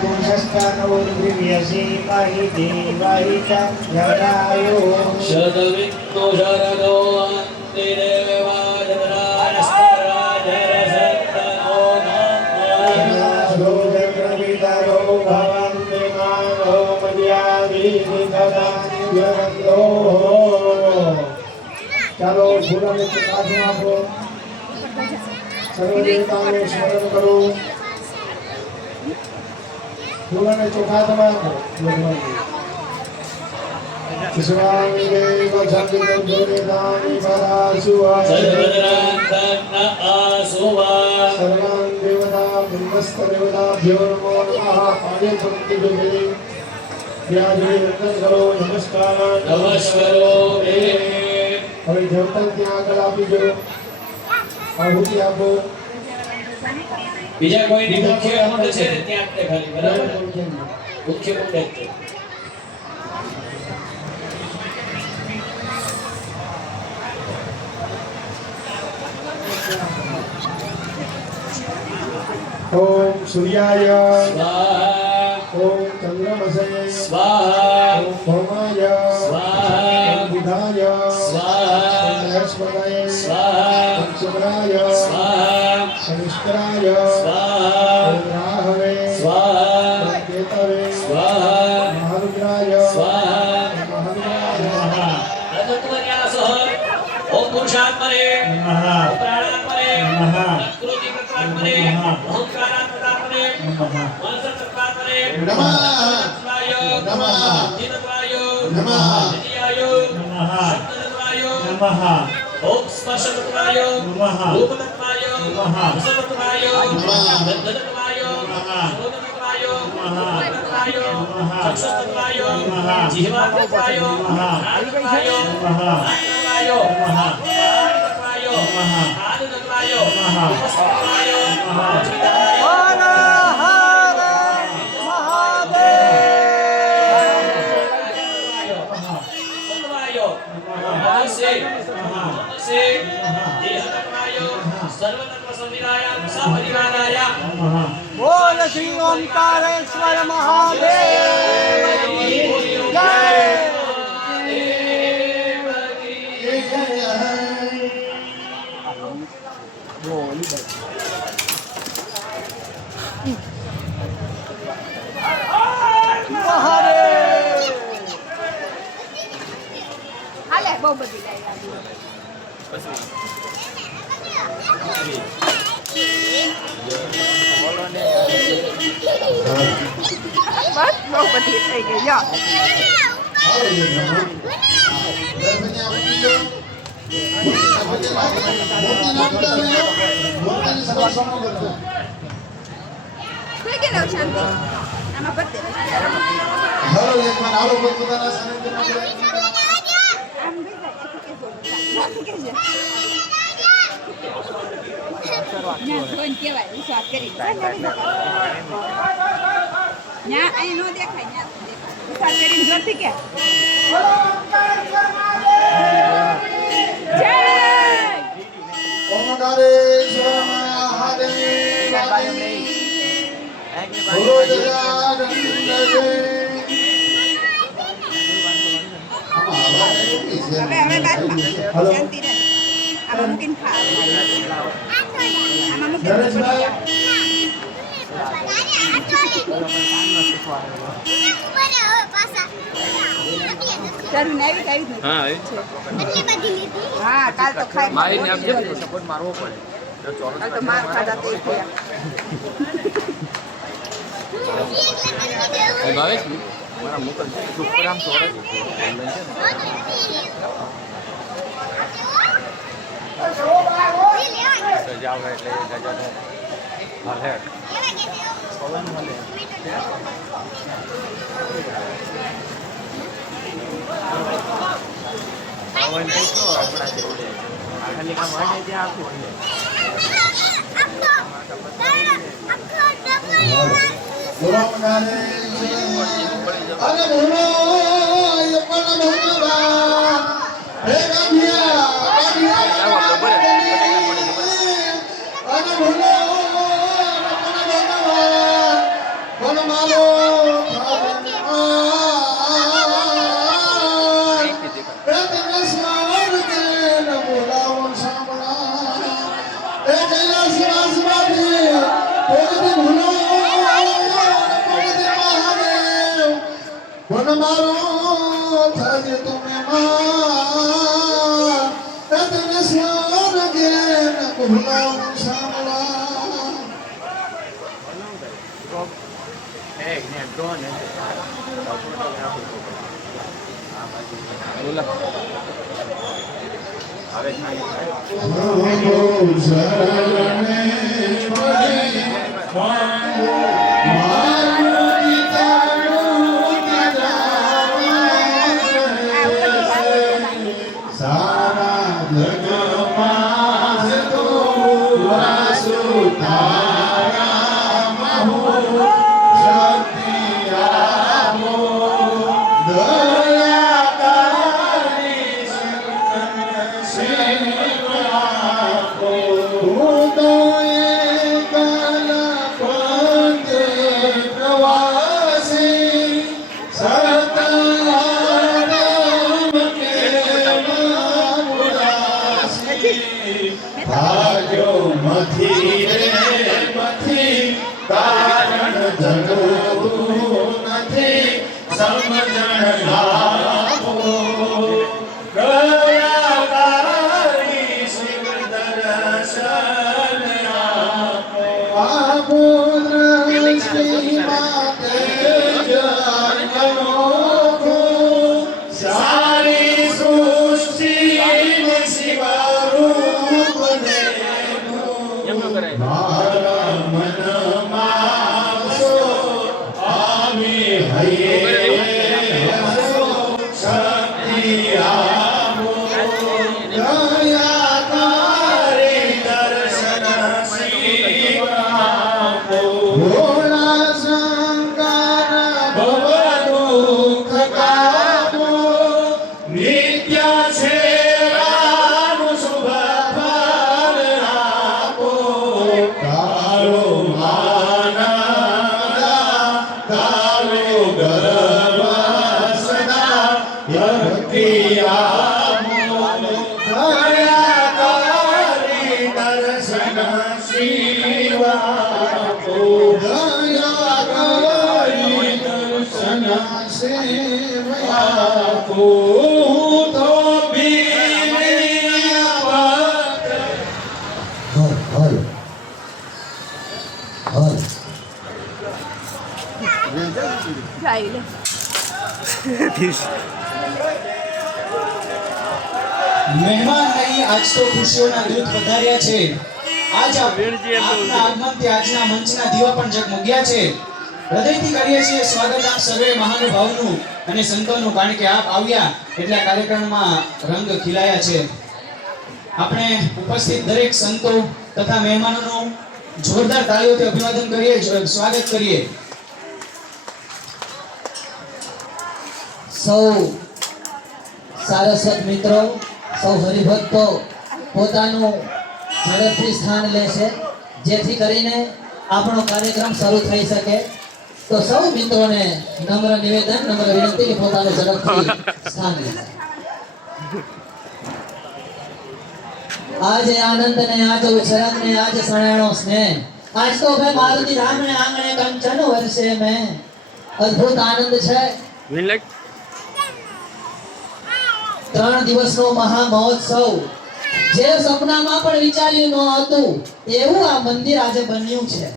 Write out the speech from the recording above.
गुंशस्तानोर्विव्यसि पाहि देवाहि च जरायो शतवित्तो शरदो अन्तिदेवाजराजरसत्तनो नमो भवन्ति मानो मर्यादिनिकदानिजरन्तो चलो फूलों में चुकाते आपको सर्वदेवताओं में स्मरण करो फूलों में चुकाते आपको स्वामी देव संविदुर्दानि परासुवा सर्वद्रान्तन आसुवा सर्वान् देवता ब्रह्मस्तदेवताभ्यो नमो नमः पाणी संविदुर्दे व्याधि वंदन करो नमस्कार नमस्कारो मे હવે જવતન ત્યાં આગળ આપી જો આહુતિ આપો બીજા કોઈ મુખ્ય કુંડ છે ને ત્યાં જ ખાલી બરાબર મુખ્ય કુંડ જ છે ઓમ સૂર્યાય સ્વાહા ઓમ ચંદ્રમસે સ્વાહા ઓમ ભૌમાય સ્વાહા ઓમ બુધાય સ્વાહા ઓમ બૃહસ્પતये સ્વાહા ઓમ શુક્રાય સ્વાહા શનિશ્ચરાય સ્વાહા ઓમ રાહવે સ્વાહા ઓમ કેતવે સ્વાહા મહારુદ્રાય સ્વાહા મહારુદ્રાય तत्त्वन्यासः ओम पुरुषात्मने नमः ओम प्राणात्मने नमः प्रकृति तत्त्वात्मने ओंकारात्मने नमः मनसत्त्वात्मने नमः तत्त्वाय नमः चित्तत्वाय नमः विद्याय नमः शब्दतत्त्वाय नमः ओम स्पर्शतत्त्वाय नमः रूपतत्त्वाय नमः रसतत्त्वाय नमः गन्धतत्त्वाय नमः श्रोततत्त्वाय नमः तत्त्वाय नमः चक्षुस्तत्त्वाय नमः जिह्वातत्त्वाय नमः नाकतत्त्वाय नमः आत्मतत्त्वाय नमः पाणितत्त्वाय नमः आदितत्त्वाय नमः उपस्थत्त्वाय नमः बोल श्री ओंकारेश्वर महादेव की जय। महादेव હાલે બહુ બધી લાઈ બસ બહુ બધી થઈ ગઈ લ્યો થઈ ગયેલો શાંતિ આમાં ભરતે હાલો એક મન હાલો પોતાના સાનિધ્યમાં આમ ગઈ જાય ના જોઈને કહેવાય વિશ્વાસ કરી ના અહીં નો દેખાય ના વિશ્વાસ કરીને જોરથી કે જય ઓમકારેશ્વર મહાદેવ બોલો જગન્નાથ હવે બાદમાં શાંતિ રહે આમાં મૂકીને ખા આમાં મૂકીને નરેશભાઈ જરૂર ને આવી આવી હા હા કાલ તો ખાઈ મારીને આપજે સપોર્ટ મારવો પડે કાલ તો માર ખાધા તે થયા ભાવેશ મારા મોકલ ઉપર આમ ચોરસ જાવ એટલે ગજાનો હાલે પવન મળે પવન કઈકો આપણા જેવું ખાલી કામ હોય ત્યાં આખું બોલો ઓમકારેશ્વર અરે બોલો પણ ભગવાન હે ગાંધિયા ગાંધિયા મારો તને સ્વર્ગે ન બોલાવો સાંભળા એ કૈલાસવાસમાંથી કોઈ ભૂલો મહાદેવ વન મારો થજે તમે માં તને સ્વર્ગે ન બોલાવો સાંભળા સારા જગમાં તો વાસુ તારા મહુ શક્તિ આપો દયા કરી સંતન સેવા આપો હું તો એકલ પંથે પ્રવાસી સતરામ કે ઉદાસી ભાગ્યો મથી રે મથી કારણ જગતું નથી સમજણ આપો દયાકારી શિવ દર્શન આપો દ્રષ્ટિ માટે જગનો સારી સૃષ્ટિ શિવરૂપ મારા મનમાં આવી હૈયે શક્તિ આપો દયાકારી દર્શન શિવ આપો ભોળા શંકર ભવ દુઃખ કાપો નિત્ય છે રામ શુભ ફળ આપો કાળો માનવદા કાળો ગર્વ સદા ભક્તિ આપો દયાકારી દર્શન શિવ આપો દયાકારી દર્શન શિવ આપો તો બીની પત્ર જાય લે મહેમાન અહીં આજ તો ખુશીઓના દૂત વધાર્યા છે. આજ આપના આગમનથી આજના મંચના દીવા પણ ઝગમગ્યા છે. હૃદયથી કરીએ છીએ સ્વાગત આપ સર્વે મહાનુભાવનું અને સંતોનું, કારણ કે આપ આવ્યા એટલે આ કાર્યક્રમમાં રંગ ખીલાયા છે. આપણે ઉપસ્થિત દરેક સંતો તથા મહેમાનોનું જોરદાર તાળીઓથી અભિવાદન કરીએ, સ્વાગત કરીએ. સૌ સારસ્વત મિત્રો, સૌ હરિભક્તો પોતાનું ઝડપથી સ્થાન લેશે, જેથી કરીને આપણો કાર્યક્રમ શરૂ થઈ શકે. તો સૌ મિત્રોને નમ્ર નિવેદન, નમ્ર વિનંતી કે પોતાનું ઝડપથી સ્થાન લે. આજ આનંદ ને આજ ઉછરત ને આજ સણાણો સ્નેહ, આજ તો ભાઈ મારુતિ રામ ને આંગણે કંચન વર્ષે મેં. અદ્ભુત આનંદ છે. 3 દિવસનો મહા મહોત્સવ, જે સપનામાં પણ વિચાર્યું ન હતું એવું આ મંદિર આજે બન્યું છે.